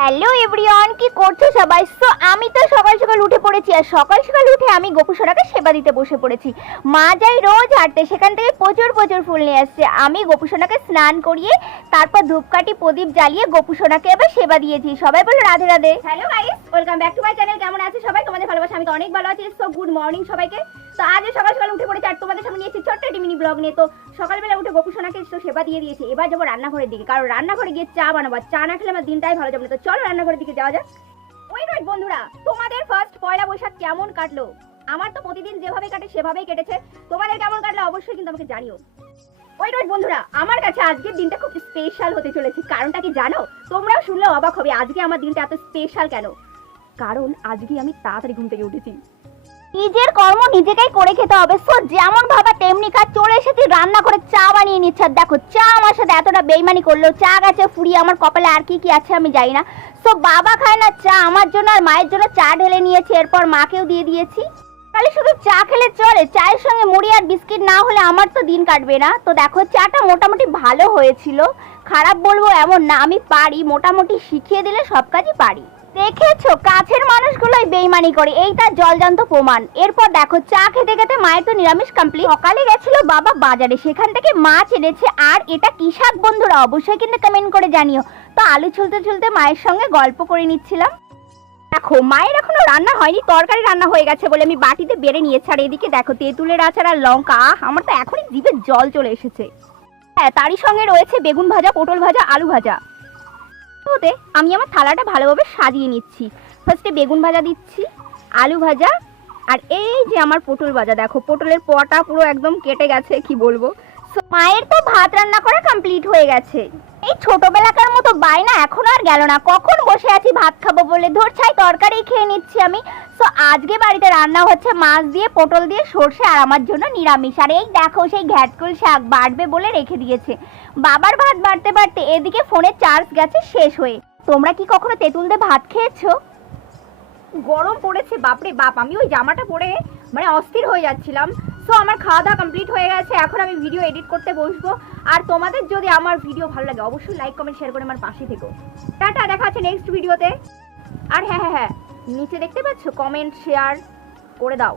Hello everyone, কি করছো সবাই? সো আমি তো সকাল সকাল উঠে পড়েছি, আর সকাল সকাল উঠে আমি গোপুসোনাকে সেবা দিতে বসে পড়েছি। মা যাই রোজ হাঁটতে, সেখান থেকে প্রচুর প্রচুর ফুল নিয়ে আসছে। আমি গোপুসোনাকে স্নান করিয়ে তারপর ধূপকাঠি প্রদীপ জ্বালিয়ে গোপুসোনাকে এবার সেবা দিয়েছি। সবাই বলো Radhe Radhe. Hello guys, welcome back to my channel. কেমন আছো সবাই? তোমাদের ভালোবাসা, আমি তো অনেক ভালো আছি। সো গুড মর্নিং সবাইকে। তো আজ সকাল সকাল উঠে পড়েছি আর তোমাদের সামনে নিয়েছি ছোট্ট একটি মিনি ব্লগ নিয়ে। তো সকালবেলা উঠে গোপুসোনাকে সেবা দিয়ে দিয়েছি। এবার যাবো রান্নাঘরের দিকে, কারণ রান্নাঘরে গিয়ে চা বানাবো। চা না খেলে আমার দিনটাই ভালো যাবে না। তো চলো রান্নাঘরের দিকে যাওয়া যাক। ওয়েট বন্ধুরা, তোমাদের ফার্স্ট পয়লা বৈশাখ কেমন কাটলো? আমার তো প্রতিদিন যেভাবে কাটে সেভাবেই কেটেছে। তোমাদের কেমন কাটলো অবশ্যই কিন্তু আমাকে জানিও। ওয়েট বন্ধুরা, আমার কাছে আজকের দিনটা খুব স্পেশাল হতে চলেছে। কারণটা কি জানো? তোমরাও শুনলে অবাক হবে আজকে আমার দিনটা এত স্পেশাল কেন। কারণ আজকে আমি তাড়াতাড়ি ঘুম থেকে উঠেছি। নিজের কর্ম নিজেকেই করে খেতে হবে। সো যেমন ভাবা তেমনি কাজ। চলে এসেছি রান্না করে চা বানিয়ে নিচ্ছে। আর দেখো চা আমার সাথে এতটা বেইমানি করলো। চা গেছে ফুরিয়ে, আমার কপালে আর কি কি আছে আমি জানি না। সো বাবা খায় না চা, আমার জন্য আর মায়ের জন্য চা ঢেলে নিয়েছি। এরপর মাকেও দিয়ে দিয়েছি। তাহলে শুধু চা খেলে চলে? চায়ের সঙ্গে মুড়ি আর বিস্কিট না হলে আমার তো দিন কাটবে না। তো দেখো চাটা মোটামুটি ভালো হয়েছিল, খারাপ বলবো এমন না। আমি পারি, মোটামুটি শিখিয়ে দিলে সব কাজই পারি। দেখেছো, কাছের মানুষগুলোই বেইমানি করে, এই তার জলজান্ত প্রমাণ। এরপর দেখো চা খেতে খেতে মায়ের তো নিরামিষ কমপ্লিট। সকালে গেছিল বাবা বাজারে, সেখান থেকে মাছ এনেছে। আর এটা কি শাক বন্ধুরা অবশ্যই কিন্তু কমেন্ট করে জানিও। তো আলু ছুলতে ছুলতে মায়ের সঙ্গে গল্প করে নিচ্ছিলাম। দেখো মায়ের এখনো রান্না হয়নি, তরকারি রান্না হয়ে গেছে বলে আমি বাটিতে বেড়ে নিয়েছি। আর এদিকে দেখো তেঁতুলের আচার আর লঙ্কা, আমার তো এখনই জিভে জল চলে এসেছে। হ্যাঁ, তারই সঙ্গে রয়েছে বেগুন ভাজা, পটল ভাজা, আলু ভাজা। ওতে আমি আমার থালাটা ভালোভাবে সাজিয়ে নিচ্ছি। ফার্স্টে বেগুন ভাজা দিচ্ছি, আলু ভাজা, আর এই যে আমার পটল ভাজা। দেখো পটলের পোয়াটা পুরো একদম কেটে গেছে, কি বলবো। মায়ের তো ভাত রান্না করা কমপ্লিট হয়ে গেছে। এই ছোটবেলাকার মতো বায়না এখনো আর গেল না। কখন বসে আছি ভাত খাবো বলে, ধর ছাই তরকারি খেয়ে নিচ্ছি আমি। সো আজকে বাড়িতে রান্না হচ্ছে মাছ দিয়ে, পটল দিয়ে, সর্ষে, আর আমার জন্য নিরামিষ। আর এই দেখো সেই ঘ্যাটকুল শাক বাড়বে বলে রেখে দিয়েছে। বাবার ভাত বাড়তে বাড়তে এদিকে ফোনের চার্জ গেছে শেষ হয়ে। তোমরা কি কখনো তেঁতুল দিয়ে ভাত খেয়েছো? গরম পড়েছে বাপরে বাপ, আমি ওই জামাটা পরে মানে অস্থির হয়ে যাচ্ছিলাম। সো আমার খাওয়া দাওয়া কমপ্লিট হয়ে গেছে, এখন আমি ভিডিও এডিট করতে বসবো। আর তোমাদের যদি আমার ভিডিও ভালো লাগে অবশ্যই লাইক কমেন্ট শেয়ার করে আমার পাশে থেকো। টাটা, দেখা হচ্ছে নেক্সট ভিডিওতে। আর হ্যাঁ হ্যাঁ হ্যাঁ, নিচে দেখতে পাচ্ছ, কমেন্ট শেয়ার করে দাও।